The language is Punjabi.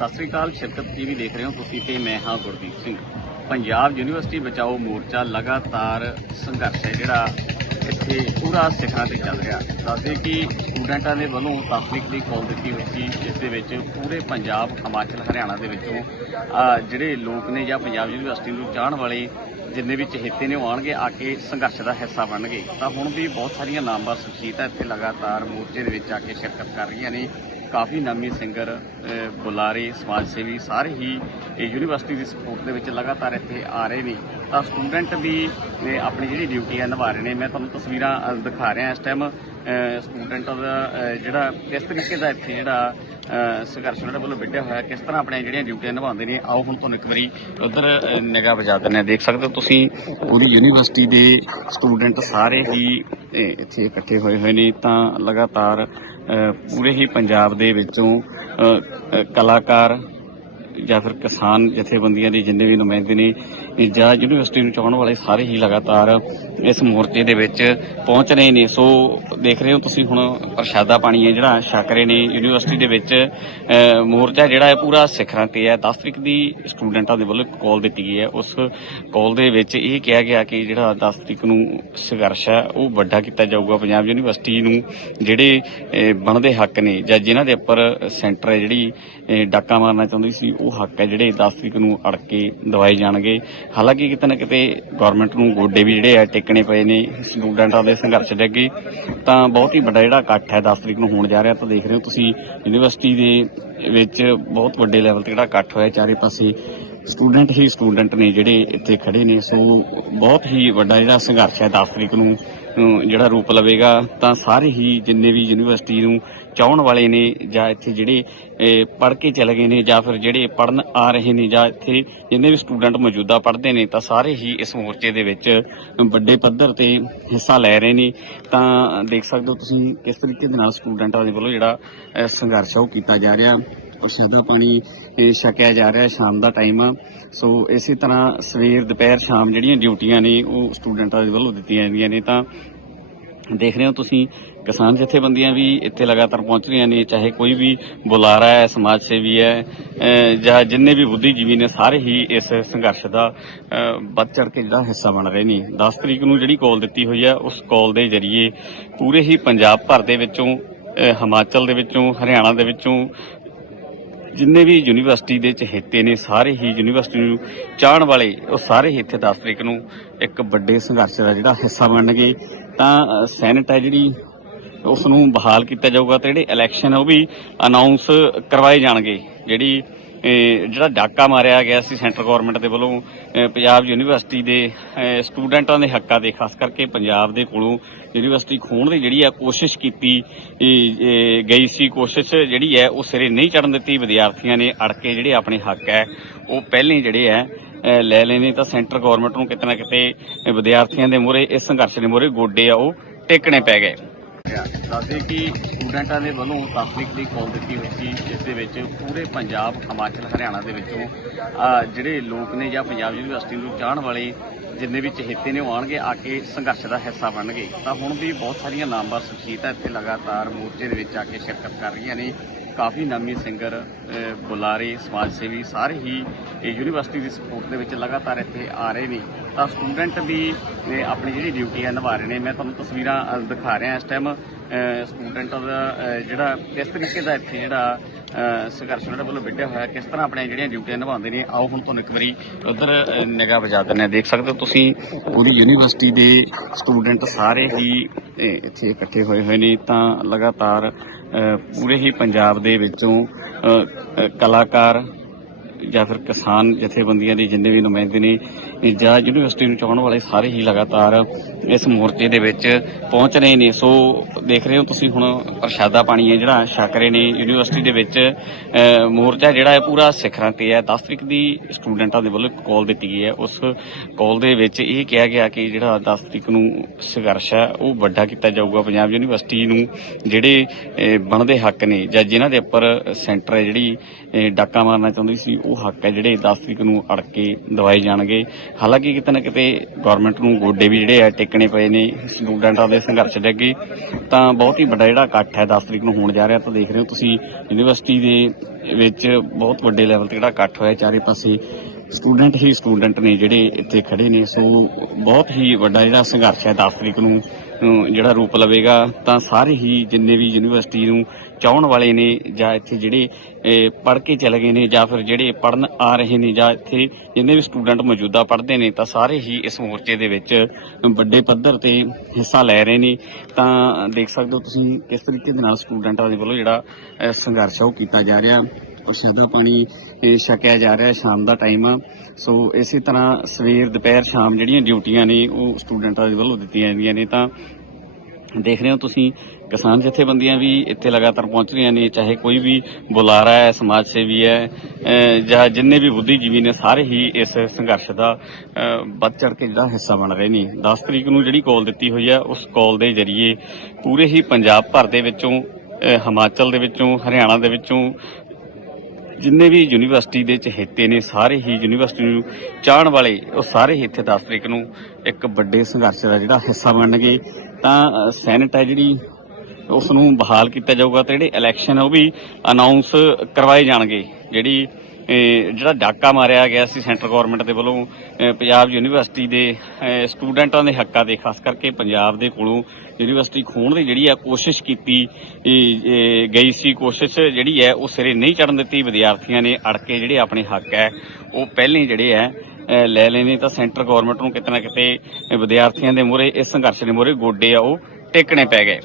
ਸਤਿ ਸ੍ਰੀ ਅਕਾਲ ਸ਼ਿਰਕਤ ਟੀਵੀ ਦੇਖ ਰਹੇ ਹੋ ਤੁਸੀਂ ਤੇ ਮੈਂ ਹਾਂ ਗੁਰਦੀਪ ਸਿੰਘ। ਪੰਜਾਬ ਯੂਨੀਵਰਸਿਟੀ ਬਚਾਓ ਮੋਰਚਾ ਲਗਾਤਾਰ ਸੰਘਰਸ਼ ਹੈ, ਜਿਹੜਾ ਇੱਥੇ ਪੂਰਾ ਸਿਖਰਾਂ ਤੇ ਚੱਲ ਰਿਹਾ। ਦੱਸਦੇ ਕਿ ਸਟੂਡੈਂਟਾਂ ਦੇ ਵੱਲੋਂ ਤਸਲੀਕ ਦੀ ਕਾਲ ਦਿੱਤੀ ਹੋਈ ਸੀ, ਜਿਸ ਦੇ ਵਿੱਚ ਪੂਰੇ ਪੰਜਾਬ, ਹਿਮਾਚਲ, ਹਰਿਆਣਾ ਦੇ ਵਿੱਚੋਂ ਜਿਹੜੇ ਲੋਕ ਨੇ ਜਾਂ ਪੰਜਾਬ ਯੂਨੀਵਰਸਿਟੀ ਨੂੰ ਚਾਹਣ ਵਾਲੇ ਜਿੰਨੇ ਵੀ ਚਹੇਤੇ ਨੇ ਉਹ ਆਉਣਗੇ, ਆ ਕੇ ਸੰਘਰਸ਼ ਦਾ ਹਿੱਸਾ ਬਣਨਗੇ। ਤਾਂ ਹੁਣ ਵੀ ਬਹੁਤ ਸਾਰੀਆਂ ਨਾਮਵਰ ਸ਼ਖਸੀਅਤਾਂ ਇੱਥੇ ਲਗਾਤਾਰ ਮੋਰਚੇ ਦੇ ਵਿੱਚ ਆ ਕੇ ਸ਼ਿਰਕਤ ਕਰ ਰਹੀਆਂ ਨੇ। ਕਾਫੀ ਨਾਮੀ ਸਿੰਗਰ ਬੁਲਾਰੇ, ਸਮਾਜ ਸੇਵੀ ਸਾਰੇ ਹੀ ਇਹ ਯੂਨੀਵਰਸਿਟੀ ਦੀ ਸਪੋਰਟ ਦੇ ਵਿੱਚ ਲਗਾਤਾਰ ਇੱਥੇ ਆ ਰਹੇ ਨੇ। ਤਾਂ ਸਟੂਡੈਂਟ ਵੀ ਨੇ ਆਪਣੀ ਜਿਹੜੀ ਡਿਊਟੀ ਹੈ ਨਿਭਾ ਰਹੇ ਨੇ। ਮੈਂ ਤੁਹਾਨੂੰ ਤਸਵੀਰਾਂ ਦਿਖਾ ਰਿਹਾ ਇਸ ਟਾਈਮ ਸਟੂਡੈਂਟ ਦਾ ਜਿਹੜਾ ਕਿਸ ਤਰੀਕੇ ਦਾ ਇੱਥੇ ਜਿਹੜਾ ਸੰਘਰਸ਼ ਉਹਨਾਂ ਦੇ ਵੱਲੋਂ ਵਿੱਢਿਆ ਹੋਇਆ, ਕਿਸ ਤਰ੍ਹਾਂ ਆਪਣੀਆਂ ਜਿਹੜੀਆਂ ਡਿਊਟੀਆਂ ਨਿਭਾਉਂਦੇ ਨੇ, ਆਓ ਹੁਣ ਤੁਹਾਨੂੰ ਇੱਕ ਵਾਰੀ ਉਧਰ ਨਿਗਾਹ ਵਜਾ ਦਿੰਦੇ ਹਾਂ। ਦੇਖ ਸਕਦੇ ਹੋ ਤੁਸੀਂ, ਪੂਰੀ ਯੂਨੀਵਰਸਿਟੀ ਦੇ ਸਟੂਡੈਂਟ ਸਾਰੇ ਹੀ ਇੱਥੇ ਇਕੱਠੇ ਹੋਏ ਹੋਏ ਨੇ। ਤਾਂ ਲਗਾਤਾਰ ਪੂਰੇ ਹੀ ਪੰਜਾਬ ਦੇ ਵਿੱਚੋਂ ਕਲਾਕਾਰ ਜਾਂ ਫਿਰ ਕਿਸਾਨ ਜਥੇਬੰਦੀਆਂ ਦੇ ਜਿੰਨੇ ਵੀ ਨੁਮਾਇੰਦੇ ਨੇ ਜਾਂ ਯੂਨੀਵਰਸਿਟੀ ਨੂੰ ਚਾਹਣ ਵਾਲੇ ਸਾਰੇ ਹੀ ਲਗਾਤਾਰ ਇਸ ਮੋਰਚੇ ਦੇ ਵਿੱਚ ਪਹੁੰਚ ਰਹੇ ਨੇ। ਸੋ ਦੇਖ ਰਹੇ ਹੋ ਤੁਸੀਂ ਹੁਣ ਪ੍ਰਸ਼ਾਦਾ ਪਾਣੀ ਹੈ ਜਿਹੜਾ ਛਕ ਰਹੇ ਨੇ। ਯੂਨੀਵਰਸਿਟੀ ਦੇ ਵਿੱਚ ਮੋਰਚਾ ਜਿਹੜਾ ਹੈ ਪੂਰਾ ਸਿਖਰਾਂ ਤੇ ਹੈ। 10 ਤਰੀਕ ਦੀ ਸਟੂਡੈਂਟਾਂ ਦੇ ਵੱਲੋਂ ਕਾਲ ਦਿੱਤੀ ਗਈ ਹੈ। ਉਸ ਕਾਲ ਦੇ ਵਿੱਚ ਇਹ ਕਿਹਾ ਗਿਆ ਕਿ ਜਿਹੜਾ 10 ਤਰੀਕ ਨੂੰ ਸੰਘਰਸ਼ ਹੈ, ਉਹ ਵੱਡਾ ਕੀਤਾ ਜਾਊਗਾ। ਪੰਜਾਬ ਯੂਨੀਵਰਸਿਟੀ ਨੂੰ ਜਿਹੜੇ ਬਣਦੇ ਹੱਕ ਨੇ ਜਾਂ ਜਿਨ੍ਹਾਂ ਦੇ ਉੱਪਰ ਸੈਂਟਰ ਹੈ ਜਿਹੜੀ ਡਾਕਾ ਮਾਰਨਾ ਚਾਹੁੰਦੀ ਸੀ ਉਹ ਹੱਕ ਹੈ ਜਿਹੜੇ 10 ਤਰੀਕ ਨੂੰ ਅੜ ਕੇ ਦਵਾਏ ਜਾਣਗੇ। ਹਾਲਾਂਕਿ ਕਿਤੇ ਨਾ ਕਿਤੇ ਗਵਰਨਮੈਂਟ ਨੂੰ ਗੋਡੇ ਵੀ ਜਿਹੜੇ ਆ ਟੇਕਣੇ ਪਏ ਨੇ ਸਟੂਡੈਂਟਾਂ ਦੇ ਸੰਘਰਸ਼ ਦੇ ਅੱਗੇ। ਤਾਂ ਬਹੁਤ ਹੀ ਵੱਡਾ ਜਿਹੜਾ ਇਕੱਠ ਹੈ 10 ਤਰੀਕ ਨੂੰ ਹੋਣ ਜਾ ਰਿਹਾ ਤਾਂ ਦੇਖ ਰਹੇ ਹੋ ਤੁਸੀਂ ਯੂਨੀਵਰਸਿਟੀ ਦੇ ਵਿੱਚ ਬਹੁਤ ਵੱਡੇ ਲੈਵਲ ਤੇ ਜਿਹੜਾ ਇਕੱਠ ਹੋਇਆ ਚਾਰੇ ਪਾਸੇ। ਸਟੂਡੈਂਟ ਹੀ ਸਟੂਡੈਂਟ ਨੇ ਜਿਹੜੇ ਇੱਥੇ ਖੜੇ ਨੇ, ਸੋ ਬਹੁਤ ਹੀ ਵੱਡਾ ਜਿਹੜਾ ਸੰਘਰਸ਼ ਹੈ 10 ਤਰੀਕ ਨੂੰ ਜਿਹੜਾ ਰੂਪ ਲਵੇਗਾ, ਤਾਂ ਸਾਰੇ ਹੀ ਜਿੰਨੇ ਵੀ ਯੂਨੀਵਰਸਿਟੀ ਨੂੰ ਚਾਹਣ ਵਾਲੇ ਨੇ ਜਾਂ ਇੱਥੇ ਜਿਹੜੇ ਪੜ੍ਹ ਕੇ ਚਲੇ ਗਏ ਨੇ ਜਾਂ ਫਿਰ ਜਿਹੜੇ ਪੜਨ ਆ ਰਹੇ ਨੇ ਜਾਂ ਇੱਥੇ ਜਿੰਨੇ ਵੀ ਸਟੂਡੈਂਟ ਮੌਜੂਦਾ ਪੜ੍ਹਦੇ ਨੇ, ਤਾਂ ਸਾਰੇ ਹੀ ਇਸ ਮੋਰਚੇ ਦੇ ਵਿੱਚ ਵੱਡੇ ਪੱਧਰ ਤੇ ਹਿੱਸਾ ਲੈ ਰਹੇ ਨੇ। ਤਾਂ ਦੇਖ ਸਕਦੇ ਹੋ ਤੁਸੀਂ ਕਿਸ ਤਰੀਕੇ ਦੇ ਨਾਲ ਸਟੂਡੈਂਟਾਂ ਦੇ ਵੱਲੋਂ ਜਿਹੜਾ ਸੰਘਰਸ਼ ਆ ਉਹ ਕੀਤਾ ਜਾ ਰਿਹਾ। ਪ੍ਰਸ਼ਾਦਾ ਪਾਣੀ, ਇਹ ਛਕਿਆ ਜਾ ਰਿਹਾ ਸ਼ਾਮ ਦਾ ਟਾਈਮ ਆ। ਸੋ ਇਸੇ ਤਰ੍ਹਾਂ ਸਵੇਰ, ਦੁਪਹਿਰ, ਸ਼ਾਮ ਜਿਹੜੀਆਂ ਡਿਊਟੀਆਂ ਨੇ, ਉਹ ਸਟੂਡੈਂਟਾਂ ਦੇ ਵੱਲੋਂ ਦਿੱਤੀਆਂ ਜਾਂਦੀਆਂ ਨੇ। ਤਾਂ ਦੇਖ ਰਹੇ ਹੋ ਤੁਸੀਂ, ਕਿਸਾਨ ਜਥੇਬੰਦੀਆਂ ਵੀ ਇੱਥੇ ਲਗਾਤਾਰ ਪਹੁੰਚ ਰਹੀਆਂ ਨੇ, ਚਾਹੇ ਕੋਈ ਵੀ ਬੁਲਾਰਾ ਹੈ, ਸਮਾਜ ਸੇਵੀ ਹੈ ਜਾਂ ਜਿੰਨੇ ਵੀ ਬੁੱਧੀਜੀਵੀ ਨੇ, ਸਾਰੇ ਹੀ ਇਸ ਸੰਘਰਸ਼ ਦਾ ਵੱਧ ਚੜ ਕੇ ਜਿਹੜਾ ਹਿੱਸਾ ਬਣ ਰਹੇ ਨੇ। 10 ਤਰੀਕ ਨੂੰ ਜਿਹੜੀ ਕਾਲ ਦਿੱਤੀ ਹੋਈ ਹੈ, ਉਸ ਕਾਲ ਦੇ ਜ਼ਰੀਏ ਪੂਰੇ ਹੀ ਪੰਜਾਬ ਭਰ ਦੇ ਵਿੱਚੋਂ ਹਿਮਾਚਲ ਦੇ ਵਿੱਚੋਂ, ਹਰਿਆਣਾ ਦੇ ਵਿੱਚੋਂ ਜਿੰਨੇ ਵੀ ਯੂਨੀਵਰਸਿਟੀ ਦੇ ਚਹੇਤੇ ਨੇ ਸਾਰੇ ਹੀ ਯੂਨੀਵਰਸਿਟੀ ਨੂੰ ਚਾਹਣ ਵਾਲੇ ਉਹ ਸਾਰੇ ਹੀ ਇੱਥੇ 10 ਤਰੀਕ ਨੂੰ ਇੱਕ ਵੱਡੇ ਸੰਘਰਸ਼ ਦਾ ਜਿਹੜਾ ਹਿੱਸਾ ਬਣਨਗੇ। ਤਾਂ ਅ, ਸੈਨੇਟ ਹੈ ਜਿਹੜੀ ਉਸ ਨੂੰ ਬਹਾਲ ਕੀਤਾ ਜਾਊਗਾ ਤੇ ਜਿਹੜੇ ਇਲੈਕਸ਼ਨ ਉਹ ਵੀ ਅਨਾਉਂਸ ਕਰਵਾਏ ਜਾਣਗੇ। ਜਿਹੜੀ ਜਿਹੜਾ ਡਾਕਾ ਮਾਰਿਆ ਗਿਆ ਸੀ ਸੈਂਟਰ ਗਵਰਨਮੈਂਟ ਦੇ ਵੱਲੋਂ ਪੰਜਾਬ ਯੂਨੀਵਰਸਿਟੀ ਦੇ ਸਟੂਡੈਂਟਾਂ ਦੇ ਹੱਕਾਂ ਦੇ, ਖਾਸ ਕਰਕੇ ਪੰਜਾਬ ਦੇ ਕੋਲੋਂ ਯੂਨੀਵਰਸਿਟੀ ਖੋਣ ਦੀ ਜਿਹੜੀ ਆ ਕੋਸ਼ਿਸ਼ ਕੀਤੀ ਗਈ ਸੀ। ਕੋਸ਼ਿਸ਼ ਜਿਹੜੀ ਹੈ, ਉਹ ਸਿਰੇ ਨਹੀਂ ਚੜਨ ਦਿੱਤੀ। ਵਿਦਿਆਰਥੀਆਂ ਨੇ ਅੜ ਕੇ ਜਿਹੜੇ ਆਪਣੇ ਹੱਕ ਹੈ, ਉਹ ਪਹਿਲੇ ਹੀ ਜਿਹੜੇ ਹੈ, ਅਹ, ਲੈ ਲੈਣੇ ਤਾਂ ਸੈਂਟਰ ਗਵਰਨਮੈਂਟ ਨੂੰ ਕਿਤੇ ਨਾ ਕਿਤੇ ਵਿਦਿਆਰਥੀਆਂ ਦੇ ਮੂਹਰੇ, ਇਸ ਸੰਘਰਸ਼ ਦੇ ਮੂਹਰੇ ਗੋਡੇ ਆ, ਉਹ ਟੇਕਣੇ ਪੈ ਗਏ। ਦੱਸਦੇ ਕਿ ਸਟੂਡੈਂਟਾਂ ਦੇ ਵੱਲੋਂ ਤਸਲੀਕ ਦੀ ਕਾਲ ਦਿੱਤੀ ਹੋਈ ਸੀ, ਜਿਸ ਦੇ ਵਿੱਚ ਪੂਰੇ ਪੰਜਾਬ, ਹਿਮਾਚਲ, ਹਰਿਆਣਾ ਦੇ ਵਿੱਚੋਂ ਜਿਹੜੇ ਲੋਕ ਨੇ ਜਾਂ ਪੰਜਾਬ ਯੂਨੀਵਰਸਿਟੀ ਨੂੰ ਚਾਹਣ ਵਾਲੇ ਜਿੰਨੇ ਵੀ ਚਹੇਤੇ ਨੇ ਉਹ ਆਉਣਗੇ, ਆ ਕੇ ਸੰਘਰਸ਼ ਦਾ ਹਿੱਸਾ ਬਣਨਗੇ। ਤਾਂ ਹੁਣ ਵੀ ਬਹੁਤ ਸਾਰੀਆਂ ਨਾਮਵਰ ਸ਼ਖਸੀਅਤਾਂ ਇੱਥੇ ਲਗਾਤਾਰ ਮੋਰਚੇ ਦੇ ਵਿੱਚ ਆ ਕੇ ਸ਼ਿਰਕਤ ਕਰ ਰਹੀਆਂ ਨੇ। ਕਾਫੀ ਨਾਮੀ ਸਿੰਗਰ ਬੁਲਾਰੇ, ਸਮਾਜ ਸੇਵੀ ਸਾਰੇ ਹੀ ਇਹ ਯੂਨੀਵਰਸਿਟੀ ਦੀ ਸਪੋਰਟ ਦੇ ਵਿੱਚ ਲਗਾਤਾਰ ਇੱਥੇ ਆ ਰਹੇ ਨੇ। ਤਾਂ ਸਟੂਡੈਂਟ ਵੀ ਨੇ ਆਪਣੀ ਜਿਹੜੀ ਡਿਊਟੀ ਹੈ ਨਿਭਾ ਰਹੇ ਨੇ। ਮੈਂ ਤੁਹਾਨੂੰ ਤਸਵੀਰਾਂ ਦਿਖਾ ਰਿਹਾ ਇਸ ਟਾਈਮ ਸਟੂਡੈਂਟ ਦਾ ਜਿਹੜਾ ਕਿਸ ਤਰੀਕੇ ਦਾ ਇੱਥੇ ਜਿਹੜਾ ਸੰਘਰਸ਼ ਉਹਨਾਂ ਦੇ ਵੱਲੋਂ ਵਿੱਢਿਆ ਹੋਇਆ, ਕਿਸ ਤਰ੍ਹਾਂ ਆਪਣੀਆਂ ਜਿਹੜੀਆਂ ਡਿਊਟੀਆਂ ਨਿਭਾਉਂਦੇ ਨੇ, ਆਓ ਹੁਣ ਤੁਹਾਨੂੰ ਇੱਕ ਵਾਰੀ ਉਧਰ ਨਿਗਾਹ ਵਜਾ ਦਿੰਦੇ ਹਾਂ। ਦੇਖ ਸਕਦੇ ਹੋ ਤੁਸੀਂ, ਪੂਰੀ ਯੂਨੀਵਰਸਿਟੀ ਦੇ ਸਟੂਡੈਂਟ ਸਾਰੇ ਹੀ ਇੱਥੇ ਇਕੱਠੇ ਹੋਏ ਹੋਏ ਨੇ। ਤਾਂ ਲਗਾਤਾਰ ਪੂਰੇ ਹੀ ਪੰਜਾਬ ਦੇ ਵਿੱਚੋਂ ਕਲਾਕਾਰ ਜਾਂ ਫਿਰ ਕਿਸਾਨ ਜਥੇਬੰਦੀਆਂ ਦੇ ਜਿੰਨੇ ਵੀ ਨੁਮਾਇੰਦੇ ਨੇ ਜਾਂ ਯੂਨੀਵਰਸਿਟੀ ਨੂੰ ਚਾਹਣ ਵਾਲੇ ਸਾਰੇ ਹੀ ਲਗਾਤਾਰ ਇਸ ਮੋਰਚੇ ਦੇ ਵਿੱਚ ਪਹੁੰਚ ਰਹੇ ਨੇ। ਸੋ ਦੇਖ ਰਹੇ ਹੋ ਤੁਸੀਂ ਹੁਣ ਪ੍ਰਸ਼ਾਦਾ ਪਾਣੀ ਹੈ ਜਿਹੜਾ ਛਕ ਰਹੇ ਨੇ ਯੂਨੀਵਰਸਿਟੀ ਦੇ ਵਿੱਚ। ਮੋਰਚਾ ਜਿਹੜਾ ਹੈ ਪੂਰਾ ਸਿਖਰਾਂ ਤੇ ਹੈ। 10 ਤਰੀਕ ਦੀ ਸਟੂਡੈਂਟਾਂ ਦੇ ਵੱਲੋਂ ਕਾਲ ਦਿੱਤੀ ਗਈ ਹੈ। ਉਸ ਕਾਲ ਦੇ ਵਿੱਚ ਇਹ ਕਿਹਾ ਗਿਆ ਕਿ ਜਿਹੜਾ 10 ਤਰੀਕ ਨੂੰ ਸੰਘਰਸ਼ ਹੈ, ਉਹ ਵੱਡਾ ਕੀਤਾ ਜਾਊਗਾ। ਪੰਜਾਬ ਯੂਨੀਵਰਸਿਟੀ ਨੂੰ ਜਿਹੜੇ ਬਣਦੇ ਹੱਕ ਨੇ ਜਾਂ ਜਿਨ੍ਹਾਂ ਦੇ ਉੱਪਰ ਸੈਂਟਰ ਹੈ ਜਿਹੜੀ ਡਾਕਾ ਮਾਰਨਾ ਚਾਹੁੰਦੀ ਸੀ, ਉਹ ਹੱਕ ਹੈ ਜਿਹੜੇ 10 ਤਰੀਕ ਨੂੰ ਅੜ ਕੇ ਦਵਾਏ ਜਾਣਗੇ। ਹਾਲਾਂਕਿ ਕਿਤੇ ਨਾ ਕਿਤੇ ਗਵਰਨਮੈਂਟ ਨੂੰ ਗੋਡੇ ਵੀ ਜਿਹੜੇ ਆ ਟੇਕਣੇ ਪਏ ਨੇ ਸਟੂਡੈਂਟਾਂ ਦੇ ਸੰਘਰਸ਼ ਦੇ ਅੱਗੇ, ਤਾਂ ਬਹੁਤ ਹੀ ਵੱਡਾ ਜਿਹੜਾ ਇਕੱਠ ਹੈ 10 ਤਰੀਕ ਨੂੰ ਹੋਣ ਜਾ ਰਿਹਾ, ਤਾਂ ਦੇਖ ਰਹੇ ਹੋ ਤੁਸੀਂ ਯੂਨੀਵਰਸਿਟੀ ਦੇ ਵਿੱਚ ਬਹੁਤ ਵੱਡੇ ਲੈਵਲ ਤੇ ਜਿਹੜਾ ਇਕੱਠ ਹੋਇਆ, ਚਾਰੇ ਪਾਸੇ ਸਟੂਡੈਂਟ ਹੀ ਸਟੂਡੈਂਟ ਨੇ ਜਿਹੜੇ ਇੱਥੇ ਖੜੇ ਨੇ ਸੋ ਬਹੁਤ ਹੀ ਵੱਡਾ ਜਿਹੜਾ ਸੰਘਰਸ਼ ਹੈ 10 ਤਰੀਕ ਨੂੰ। ਜਿਹੜਾ ਰੂਪ ਲਵੇਗਾ, ਤਾਂ ਸਾਰੇ ਹੀ ਜਿੰਨੇ ਵੀ ਯੂਨੀਵਰਸਿਟੀ ਨੂੰ ਚਾਹਣ ਵਾਲੇ ਨੇ ਜਾਂ ਇੱਥੇ ਜਿਹੜੇ ਪੜ੍ਹ ਕੇ ਚਲੇ ਗਏ ਨੇ ਜਾਂ ਫਿਰ ਜਿਹੜੇ ਪੜਨ ਆ ਰਹੇ ਨੇ ਜਾਂ ਇੱਥੇ ਜਿੰਨੇ ਵੀ ਸਟੂਡੈਂਟ ਮੌਜੂਦਾ ਪੜ੍ਹਦੇ ਨੇ, ਤਾਂ ਸਾਰੇ ਹੀ ਇਸ ਮੋਰਚੇ ਦੇ ਵਿੱਚ ਵੱਡੇ ਪੱਧਰ ਤੇ ਹਿੱਸਾ ਲੈ ਰਹੇ ਨੇ। ਤਾਂ ਦੇਖ ਸਕਦੇ ਹੋ ਤੁਸੀਂ ਕਿਸ ਤਰੀਕੇ ਦੇ ਨਾਲ ਸਟੂਡੈਂਟਾਂ ਦੇ ਵੱਲੋਂ ਜਿਹੜਾ ਸੰਘਰਸ਼ ਆ ਉਹ ਕੀਤਾ ਜਾ ਰਿਹਾ। ਪ੍ਰਸ਼ਾਦਾ ਪਾਣੀ, ਇਹ ਛਕਿਆ ਜਾ ਰਿਹਾ ਸ਼ਾਮ ਦਾ ਟਾਈਮ ਆ। ਸੋ ਇਸੇ ਤਰ੍ਹਾਂ ਸਵੇਰ, ਦੁਪਹਿਰ, ਸ਼ਾਮ ਜਿਹੜੀਆਂ ਡਿਊਟੀਆਂ ਨੇ, ਉਹ ਸਟੂਡੈਂਟਾਂ ਦੇ ਵੱਲੋਂ ਦਿੱਤੀਆਂ ਜਾਂਦੀਆਂ ਨੇ। ਤਾਂ ਦੇਖ ਰਹੇ ਹੋ ਤੁਸੀਂ, ਕਿਸਾਨ ਜਥੇਬੰਦੀਆਂ ਵੀ ਇੱਥੇ ਲਗਾਤਾਰ ਪਹੁੰਚ ਰਹੀਆਂ ਨੇ, ਚਾਹੇ ਕੋਈ ਵੀ ਬੁਲਾਰਾ ਹੈ, ਸਮਾਜ ਸੇਵੀ ਹੈ ਜਾਂ ਜਿੰਨੇ ਵੀ ਬੁੱਧੀਜੀਵੀ ਨੇ, ਸਾਰੇ ਹੀ ਇਸ ਸੰਘਰਸ਼ ਦਾ ਵੱਧ ਚੜ ਕੇ ਜਿਹੜਾ ਹਿੱਸਾ ਬਣ ਰਹੇ ਨੇ। 10 ਤਰੀਕ ਨੂੰ ਜਿਹੜੀ ਕਾਲ ਦਿੱਤੀ ਹੋਈ ਹੈ, ਉਸ ਕਾਲ ਦੇ ਜ਼ਰੀਏ ਪੂਰੇ ਹੀ ਪੰਜਾਬ ਭਰ ਦੇ ਵਿੱਚੋਂ ਹਿਮਾਚਲ ਦੇ ਵਿੱਚੋਂ, ਹਰਿਆਣਾ ਦੇ ਵਿੱਚੋਂ ਜਿੰਨੇ ਵੀ ਯੂਨੀਵਰਸਿਟੀ ਦੇ ਚਹੇਤੇ ਨੇ, ਸਾਰੇ ਹੀ ਯੂਨੀਵਰਸਿਟੀ ਨੂੰ ਚਾਹਣ ਵਾਲੇ, ਉਹ ਸਾਰੇ ਹੀ ਇੱਥੇ 10 ਤਰੀਕ ਨੂੰ ਇੱਕ ਵੱਡੇ ਸੰਘਰਸ਼ ਦਾ ਜਿਹੜਾ ਹਿੱਸਾ ਬਣਨਗੇ। ਤਾਂ ਸੈਨੇਟ ਹੈ ਜਿਹੜੀ ਉਸ ਨੂੰ ਬਹਾਲ ਕੀਤਾ ਜਾਊਗਾ ਤੇ ਜਿਹੜੇ ਇਲੈਕਸ਼ਨ ਹੈ ਉਹ ਵੀ ਅਨਾਉਂਸ ਕਰਵਾਏ ਜਾਣਗੇ। ਜਿਹੜੀ ਜਿਹੜਾ ਡਾਕਾ ਮਾਰਿਆ ਗਿਆ ਸੀ ਸੈਂਟਰ ਗਵਰਨਮੈਂਟ ਦੇ ਵੱਲੋਂ ਪੰਜਾਬ ਯੂਨੀਵਰਸਿਟੀ ਦੇ ਸਟੂਡੈਂਟਾਂ ਦੇ ਹੱਕਾਂ ਦੇ ਖਾਸ ਕਰਕੇ ਪੰਜਾਬ ਦੇ ਕੋਲੋਂ ਯੂਨੀਵਰਸਿਟੀ ਖੋਣ ਦੀ ਜਿਹੜੀ ਆ ਕੋਸ਼ਿਸ਼ ਕੀਤੀ ਗਈ ਸੀ। ਕੋਸ਼ਿਸ਼ ਜਿਹੜੀ ਹੈ ਉਹ ਸਿਰੇ ਨਹੀਂ ਚੜਨ ਦਿੱਤੀ। ਵਿਦਿਆਰਥੀਆਂ ਨੇ ਅੜ ਕੇ ਜਿਹੜੇ ਆਪਣੇ ਹੱਕ ਹੈ ਉਹ ਪਹਿਲੇ ਹੀ ਜਿਹੜੇ ਹੈ ਅਹ, ਲੈ ਲੈਣੇ ਤਾਂ ਸੈਂਟਰ ਗਵਰਨਮੈਂਟ ਨੂੰ ਕਿਤੇ ਨਾ ਕਿਤੇ ਵਿਦਿਆਰਥੀਆਂ ਦੇ ਮੂਹਰੇ ਇਸ ਸੰਘਰਸ਼ ਦੇ ਮੂਹਰੇ ਗੋਡੇ ਆ ਉਹ ਟੇਕਣੇ ਪੈ ਗਏ।